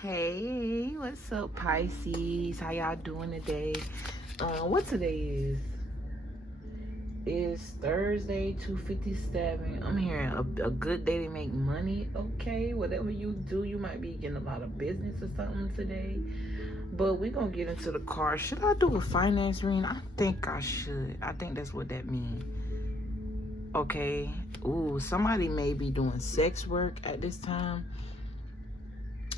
Hey, what's up, Pisces? How y'all doing today? What today is? It's Thursday, 2:57. I'm hearing a good day to make money. Okay, whatever you do, you might be getting a lot of business or something today. But we're gonna get into the card. Should I do a finance reading? I think I should. I think that's what that means. Okay. Ooh, somebody may be doing sex work at this time.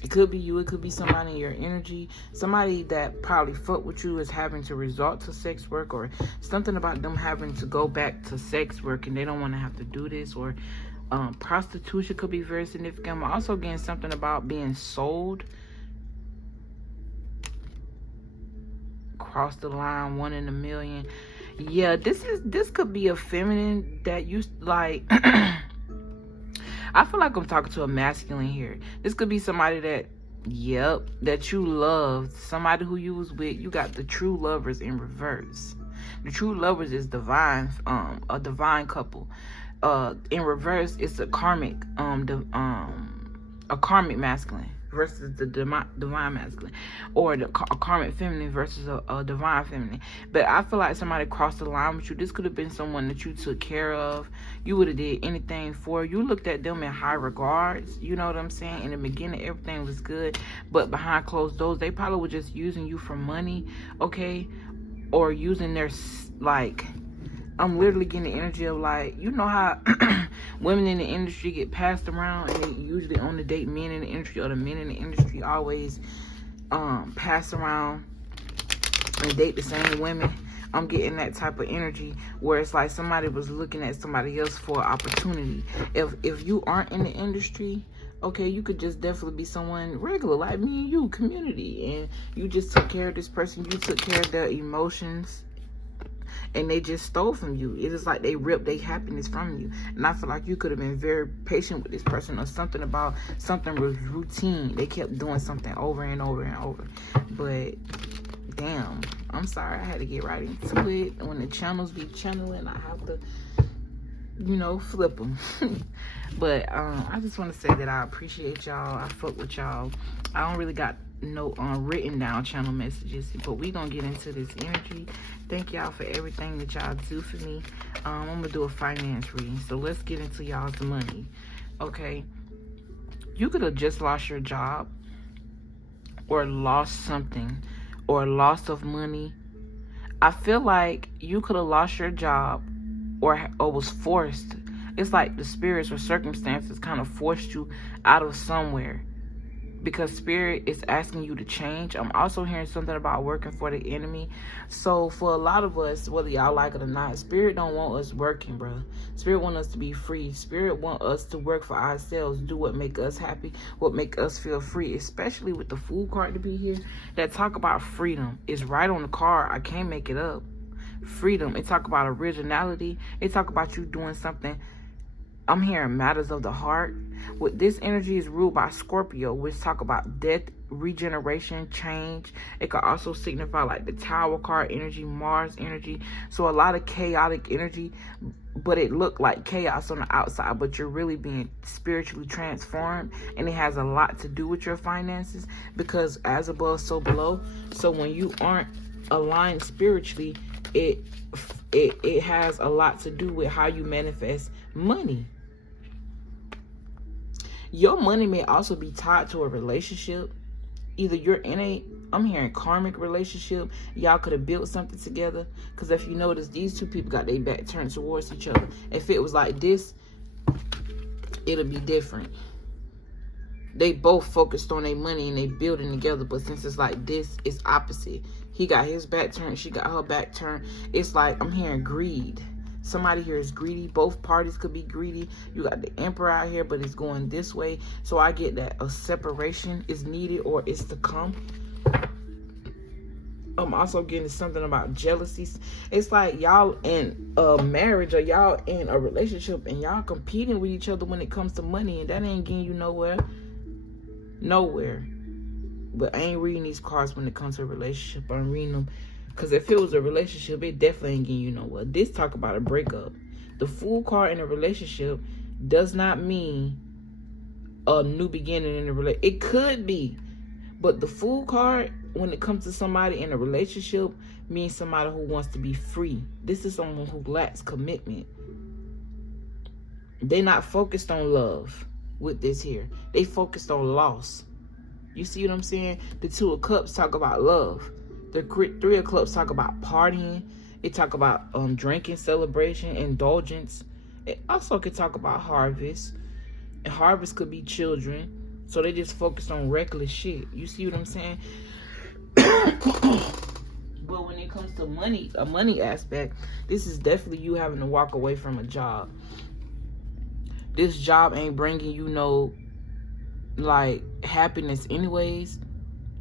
It could be you, it could be somebody in your energy. Somebody that probably fuck with you is having to resort to sex work, or something about them having to go back to sex work and they don't want to have to do this. Or prostitution could be very significant. I'm also getting something about being sold. Cross the line, 1 in a million. Yeah, this could be a feminine that you like. I feel like I'm talking to a masculine here. This could be somebody that you loved. Somebody who you was with. You got the true lovers in reverse. The true lovers is divine, a divine couple. In reverse, it's a karmic, a karmic masculine versus the divine masculine, or a karmic feminine versus a divine feminine. But I feel like somebody crossed the line with you. This could have been someone that you took care of. You would have did anything for. You looked at them in high regards. You know what I'm saying? In the beginning, everything was good, but behind closed doors, they probably were just using you for money, okay, or using their like. I'm literally getting the energy of like, you know how women in the industry get passed around, and they usually only date men in the industry, or the men in the industry always pass around and date the same women. I'm getting that type of energy where it's like somebody was looking at somebody else for opportunity. If you aren't in the industry, okay, you could just definitely be someone regular like me and you, community, and you just took care of this person. You took care of their emotions, and they just stole from you. It is like they ripped their happiness from you. And I feel like you could have been very patient with this person, or something was routine. They kept doing something over and over and over. But damn, I'm sorry, I had to get right into it. When the channels be channeling, I have to, flip them. But I just want to say that I appreciate y'all. I fuck with y'all. I don't really got no written down channel messages, but we gonna get into this energy. Thank y'all for everything that y'all do for me. I'm gonna do a finance reading, so let's get into y'all's money. Okay, you could have just lost your job, or lost something, or loss of money. I feel like you could have lost your job, or was forced. It's like the spirits or circumstances kind of forced you out of somewhere, because spirit is asking you to change. I'm also hearing something about working for the enemy. So for a lot of us, whether y'all like it or not, spirit don't want us working, bro. Spirit want us to be free. Spirit want us to work for ourselves, do what make us happy, what make us feel free, especially with the Fool card to be here. That talk about freedom is right on the card. I can't make it up. Freedom. It talk about originality. It talk about you doing something. I'm hearing matters of the heart. With this energy is ruled by Scorpio, which talk about death, regeneration, change. It could also signify like the Tower card energy, Mars energy. So a lot of chaotic energy, but it looked like chaos on the outside, but you're really being spiritually transformed, and it has a lot to do with your finances, because as above, so below. So when you aren't aligned spiritually, it has a lot to do with how you manifest money. Your money may also be tied to a relationship. Either you're in I'm hearing karmic relationship. Y'all could have built something together. Because if you notice, these two people got their back turned towards each other. If it was like this, it'll be different. They both focused on their money and they building together. But since it's like this, it's opposite. He got his back turned. She got her back turned. It's like I'm hearing greed. Somebody here is greedy. Both parties could be greedy. You got the Emperor out here, but it's going this way. So I get that a separation is needed, or is to come. I'm also getting something about jealousies. It's like y'all in a marriage, or y'all in a relationship, and y'all competing with each other when it comes to money, and that ain't getting you nowhere. Nowhere. But I ain't reading these cards when it comes to a relationship. I'm reading them because if it was a relationship, it definitely ain't getting you nowhere. This talk about a breakup. The Fool card in a relationship does not mean a new beginning in a relationship. It could be, But the Fool card, when it comes to somebody in a relationship, means somebody who wants to be free. This is someone who lacks commitment. They're not focused on love with this here. They focused on loss. You see what I'm saying? The Two of Cups talk about love. The Three of Cups talk about partying. It talk about drinking, celebration, indulgence. It also could talk about harvest. And harvest could be children. So they just focus on reckless shit. You see what I'm saying? But when it comes to money, a money aspect, this is definitely you having to walk away from a job. This job ain't bringing you no, like, happiness anyways.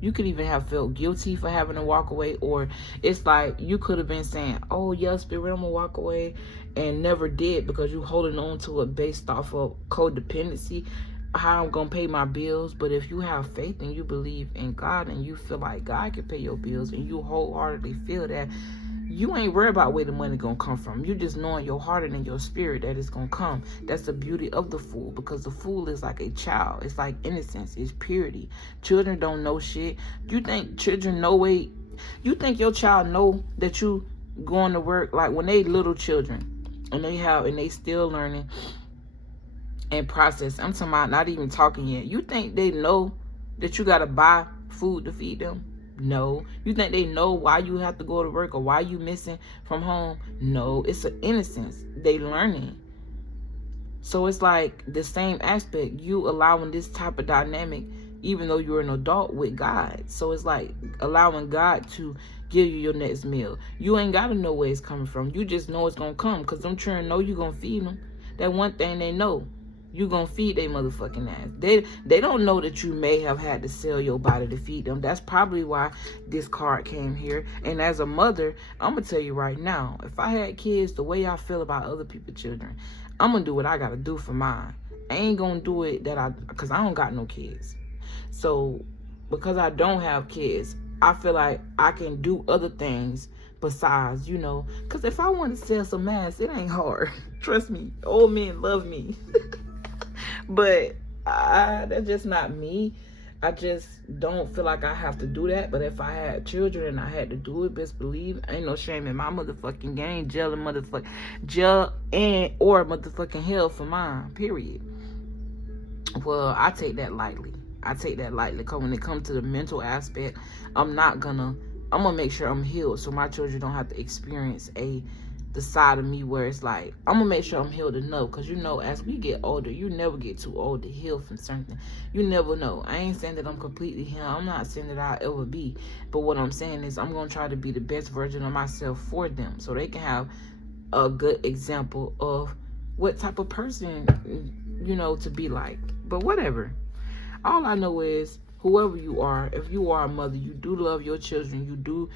You could even have felt guilty for having to walk away. Or it's like you could have been saying, oh, yeah, Spirit, I'm going to walk away. And never did because you holding on to it based off of codependency. How I'm going to pay my bills. But if you have faith and you believe in God and you feel like God can pay your bills and you wholeheartedly feel that, you ain't worried about where the money going to come from. You just know in your heart and in your spirit that it's going to come. That's the beauty of the Fool, because the Fool is like a child. It's like innocence. It's purity. Children don't know shit. You think children know way? You think your child know that you going to work? Like when they little children and they still learning and process. I'm talking about not even talking yet. You think they know that you got to buy food to feed them? No. You think they know why you have to go to work or why you missing from home? No. It's an innocence. They learning. So it's like the same aspect. You allowing this type of dynamic even though you're an adult with God. So it's like allowing God to give you your next meal. You ain't got to know where it's coming from. You just know it's going to come because them children know you're going to feed them. That one thing they know. You gonna feed their motherfucking ass. They don't know that you may have had to sell your body to feed them. That's probably why this card came here. And as a mother, I'm gonna tell you right now, if I had kids, the way I feel about other people's children, I'm gonna do what I gotta do for mine. I ain't gonna do it because I don't got no kids. So because I don't have kids, I feel like I can do other things besides, because if I want to sell some ass, it ain't hard. Trust me, old men love me. But that's just not me. I just don't feel like I have to do that. But if I had children and I had to do it, best believe ain't no shame in my motherfucking game. Jail and or motherfucking hell for mine. Period. Well, I take that lightly. Because when it comes to the mental aspect, I'm gonna make sure I'm healed so my children don't have to experience the side of me where it's like, I'm gonna make sure I'm healed enough, because as we get older, you never get too old to heal from something. You never know. I ain't saying that I'm completely healed. I'm not saying that I'll ever be, but what I'm saying is I'm gonna try to be the best version of myself for them so they can have a good example of what type of person to be like. But whatever, all I know is whoever you are, if you are a mother, you do love your children, you do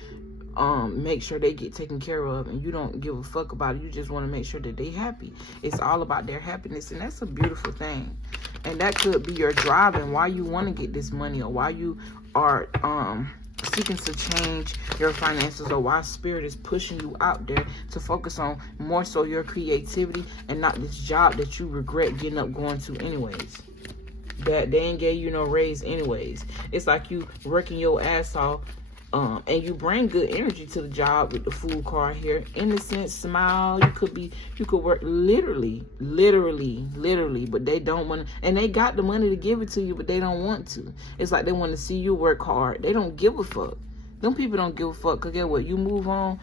make sure they get taken care of, and you don't give a fuck about it. You just want to make sure that they happy. It's all about their happiness, and that's a beautiful thing. And that could be your drive and why you want to get this money, or why you are seeking to change your finances, or why Spirit is pushing you out there to focus on more so your creativity and not this job that you regret getting up going to anyways. That they ain't gave you no raise anyways. It's like you working your ass off. And you bring good energy to the job with the Fool card here. Innocent, smile. You could work literally, but they don't want to. And they got the money to give it to you, but they don't want to. It's like they want to see you work hard. They don't give a fuck. Them people don't give a fuck. Because guess what? You move on.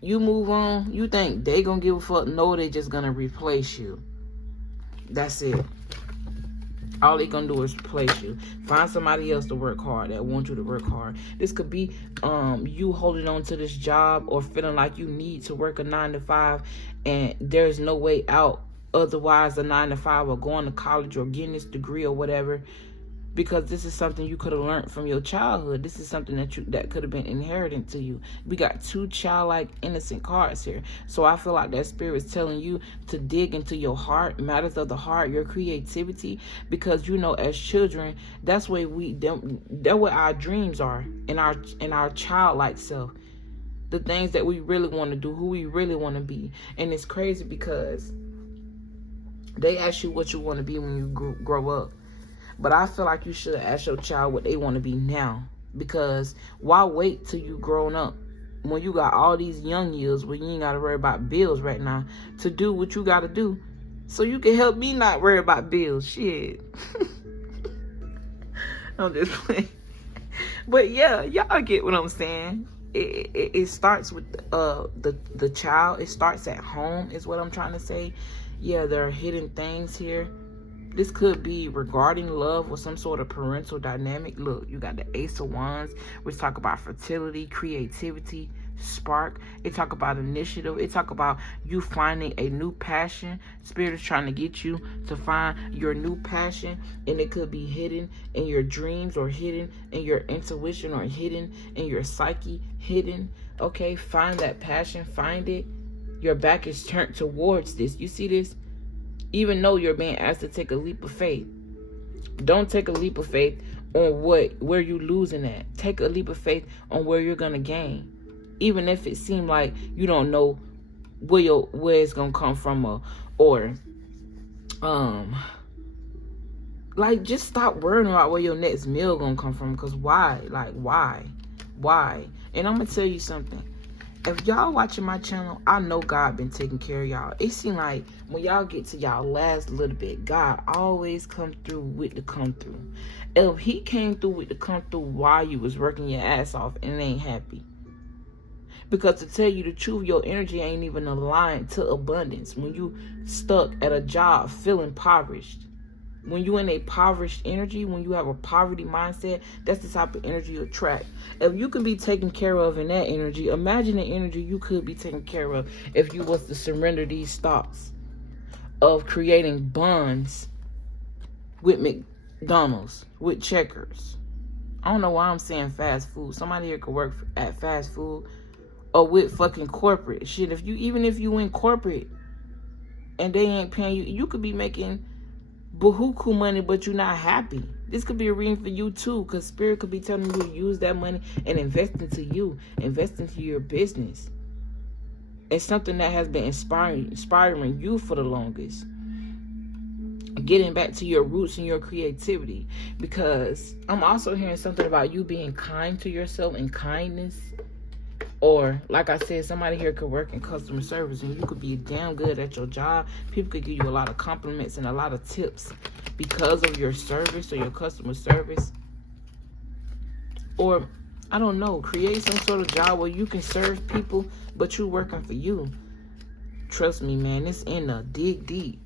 You think they gonna give a fuck? No, they just gonna replace you. That's it. All they gonna do is replace you. Find somebody else to work hard, that wants you to work hard. This could be you holding on to this job, or feeling like you need to work a 9 to 5 and there's no way out otherwise a 9 to 5, or going to college or getting this degree or whatever, because this is something you could have learned from your childhood. This is something that could have been inherited to you. We got 2 childlike innocent cards here. So I feel like that Spirit is telling you to dig into your heart, matters of the heart, your creativity, because as children, that's where our dreams are, in our childlike self. The things that we really want to do, who we really want to be. And it's crazy because they ask you what you want to be when you grow up. But I feel like you should ask your child what they want to be now. Because why wait till you grown up when you got all these young years where you ain't got to worry about bills right now to do what you got to do so you can help me not worry about bills. Shit. I'm just playing. But yeah, y'all get what I'm saying. It starts with the child. It starts at home is what I'm trying to say. Yeah, there are hidden things here. This could be regarding love or some sort of parental dynamic. Look, you got the Ace of Wands, which talk about fertility, creativity, spark. It talk about initiative. It talk about you finding a new passion. Spirit is trying to get you to find your new passion, and it could be hidden in your dreams or hidden in your intuition or hidden in your psyche, hidden. Okay, find that passion, find it. Your back is turned towards this. You see this? Even though you're being asked to take a leap of faith, don't take a leap of faith on where you're losing at. Take a leap of faith on where you're gonna gain, even if it seems like you don't know where it's gonna come from, or like, just stop worrying about where your next meal gonna come from. Cause why? Like, why? And I'm gonna tell you something. If y'all watching my channel, I know God been taking care of y'all. It seems like when y'all get to y'all last little bit, God always come through with the come through. If he came through with the come through while you was working your ass off and ain't happy. Because to tell you the truth, your energy ain't even aligned to abundance. When you stuck at a job feeling impoverished, when you in a impoverished energy, when you have a poverty mindset, that's the type of energy you attract. If you can be taken care of in that energy, imagine the energy you could be taken care of if you was to surrender these thoughts of creating bonds with McDonald's, with Checkers. I don't know why I'm saying fast food. Somebody here could work at fast food, or with fucking corporate shit. Even if you in corporate and they ain't paying you, you could be making buhuku money, but you're not happy. This could be a reading for you too, because spirit could be telling you to use that money and invest into you, invest into your business. It's something that has been inspiring you for the longest. Getting back to your roots and your creativity, because I'm also hearing something about you being kind to yourself and kindness. Or, like I said, somebody here could work in customer service and you could be damn good at your job. People could give you a lot of compliments and a lot of tips because of your service or your customer service. Or, I don't know, create some sort of job where you can serve people, but you're working for you. Trust me, man, it's in the dig deep.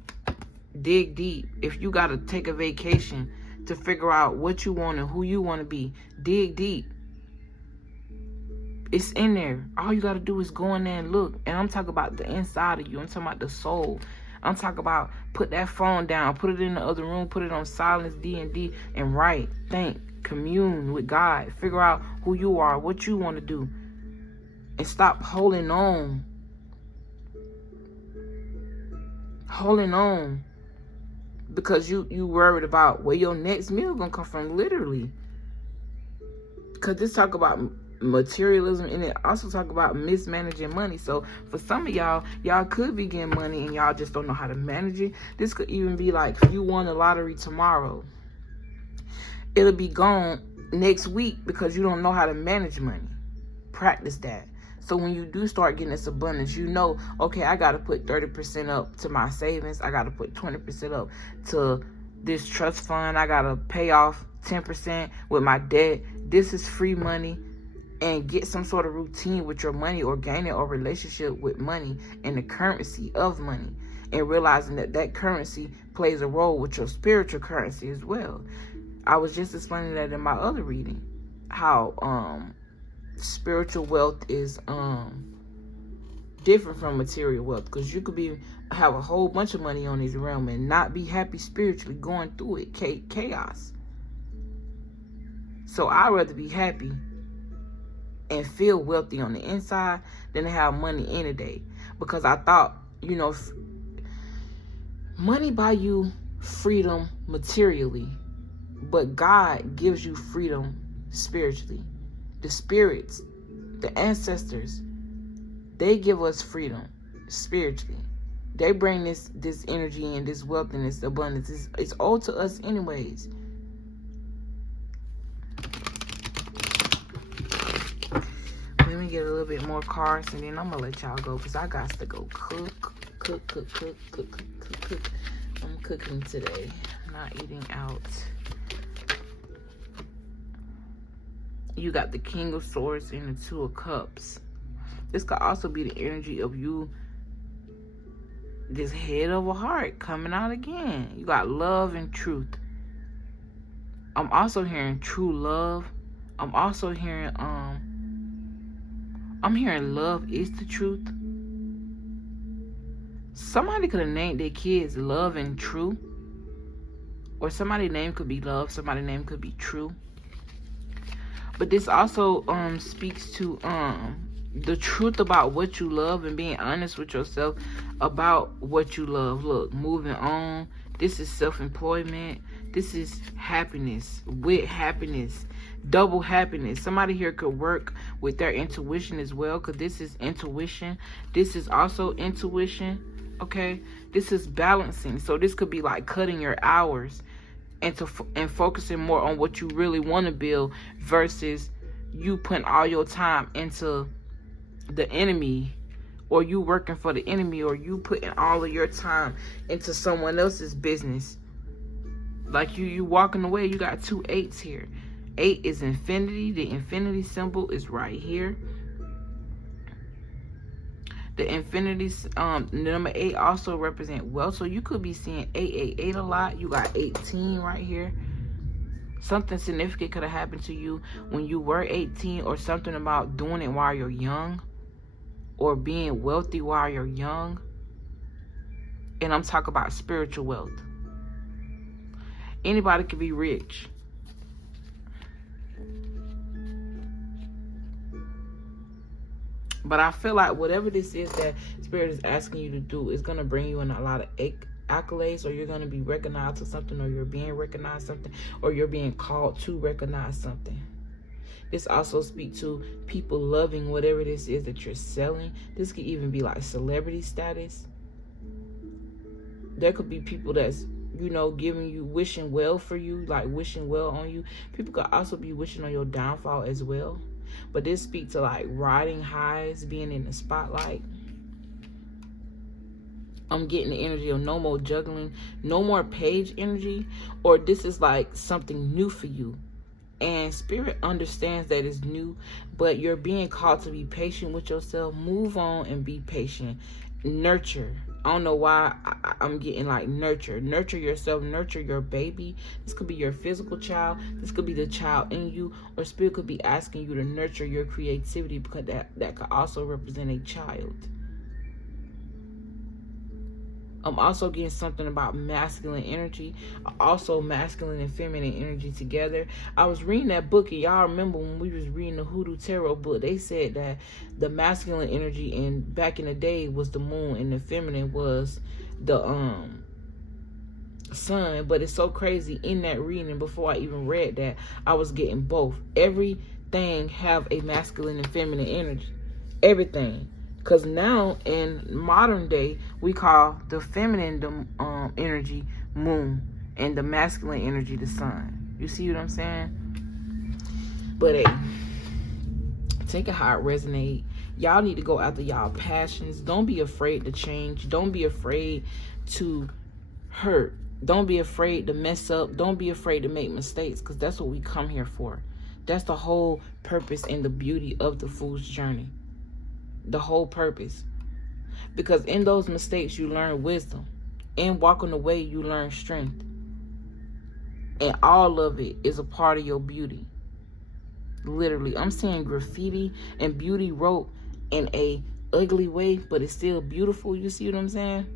Dig deep. If you got to take a vacation to figure out what you want and who you want to be, dig deep. It's in there. All you got to do is go in there and look. And I'm talking about the inside of you. I'm talking about the soul. I'm talking about put that phone down, put it in the other room, put it on silence, D&D, and write, think, commune with God. Figure out who you are, what you want to do. And stop holding on. Holding on. Because you worried about where your next meal gonna come from, literally. Because this talk about materialism, and it also talk about mismanaging money. So for some of y'all could be getting money and y'all just don't know how to manage it. This could even be like, if you won the lottery tomorrow, it'll be gone next week because you don't know how to manage money. Practice that. So when you do start getting this abundance, you know, okay, I got to put 30% up to my savings. I got to put 20% up to this trust fund. I got to pay off 10% with my debt. This is free money. And get some sort of routine with your money, or gain it, or relationship with money and the currency of money, and realizing that that currency plays a role with your spiritual currency as well. I was just explaining that in my other reading, how spiritual wealth is different from material wealth, because you could have a whole bunch of money on this realm and not be happy spiritually, going through it, chaos. So I'd rather be happy and feel wealthy on the inside than to have money in a day. Because I thought, you know, money buy you freedom materially, but God gives you freedom spiritually. The spirits, the ancestors, they give us freedom spiritually. They bring this energy and this wealth and this abundance. It's owed to us anyways. me get a little bit more cards, and then I'm gonna let y'all go, because I got to go cook. I'm cooking today, not eating out. You got the King of Swords and the Two of Cups. This could also be the energy of you, this head over heart coming out again. You got love and truth. I'm also hearing true love. I'm also hearing I'm hearing love is the truth. Somebody could have named their kids Love and True. Or somebody's name could be Love, somebody's name could be True. But this also speaks to the truth about what you love and being honest with yourself about what you love. Look, moving on. This is self-employment. This is happiness, with happiness, double happiness. Somebody here could work with their intuition as well, because this is intuition. This is also intuition, okay? This is balancing. So this could be like cutting your hours and focusing more on what you really want to build versus you putting all your time into the enemy, or you working for the enemy, or you putting all of your time into someone else's business. Like you walking away. You got 2 8s here. 8 is infinity. The infinity symbol is right here. The infinity number 8 also represent wealth. So you could be seeing 888 a lot. You got 18 right here. Something significant could have happened to you when you were 18, or something about doing it while you're young, or being wealthy while you're young. And I'm talking about spiritual wealth. Anybody could be rich. But I feel like whatever this is that Spirit is asking you to do is going to bring you in a lot of accolades, or you're going to be recognized for something, or you're being recognized something, or you're being called to recognize something. This also speaks to people loving whatever this is that you're selling. This could even be like celebrity status. There could be people that's, you know, giving you, wishing well for you, like wishing well on you. People could also be wishing on your downfall as well. But this speaks to like riding highs, being in the spotlight. I'm getting the energy of no more juggling, no more page energy, or this is like something new for you. And Spirit understands that it's new, but you're being called to be patient with yourself. Move on and be patient. Nurture. I don't know why I'm getting like nurture. Nurture yourself. Nurture your baby. This could be your physical child. This could be the child in you. Or Spirit could be asking you to nurture your creativity, because that could also represent a child. I'm also getting something about masculine energy. Also masculine and feminine energy together. I was reading that book, and y'all remember when we was reading the Hoodoo Tarot book, they said that the masculine energy back in the day was the moon, and the feminine was the sun. But it's so crazy, in that reading, before I even read that, I was getting both. Everything have a masculine and feminine energy. Everything. Because now in modern day, we call the feminine energy moon, and the masculine energy the sun. You see what I'm saying? But hey, take it how it resonates. Y'all need to go after y'all passions. Don't be afraid to change. Don't be afraid to hurt. Don't be afraid to mess up. Don't be afraid to make mistakes, because that's what we come here for. That's the whole purpose and the beauty of the Fool's Journey. The whole purpose. Because in those mistakes you learn wisdom. In walking away you learn strength. And all of it is a part of your beauty. Literally. I'm seeing graffiti and beauty wrote in a ugly way, but it's still beautiful. You see what I'm saying?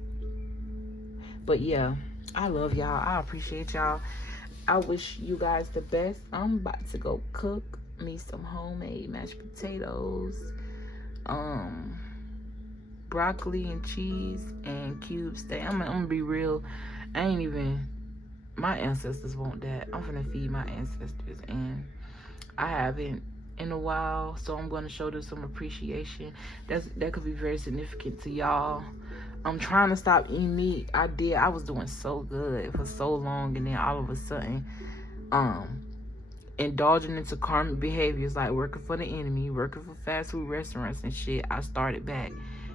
But yeah, I love y'all. I appreciate y'all. I wish you guys the best. I'm about to go cook me some homemade mashed potatoes, broccoli and cheese and cube steak. I'm gonna be real. My ancestors want that. I'm gonna feed my ancestors, and I haven't in a while, so I'm gonna show them some appreciation. That could be very significant to y'all. I'm trying to stop eating meat. I was doing so good for so long, and then all of a sudden, indulging into karmic behaviors like working for the enemy, working for fast food restaurants and shit, I started back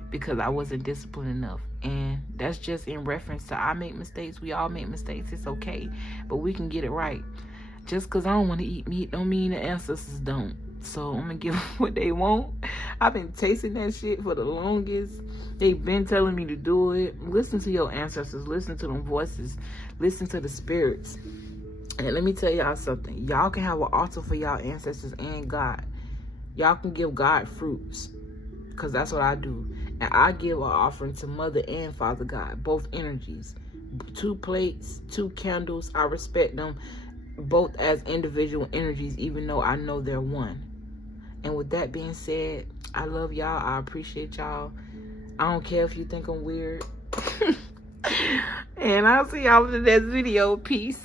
because I wasn't disciplined enough. And that's just in reference to I make mistakes. We all make mistakes. It's okay. But we can get it right. Just because I don't want to eat meat don't mean the ancestors don't. So I'm going to give them what they want. I've been tasting that shit for the longest. They've been telling me to do it. Listen to your ancestors. Listen to them voices. Listen to the spirits. And let me tell y'all something. Y'all can have an altar for y'all ancestors and God. Y'all can give God fruits. Because that's what I do. And I give an offering to Mother and Father God. Both energies. 2 plates, 2 candles. I respect them both as individual energies, even though I know they're one. And with that being said, I love y'all. I appreciate y'all. I don't care if you think I'm weird. And I'll see y'all in the next video. Peace.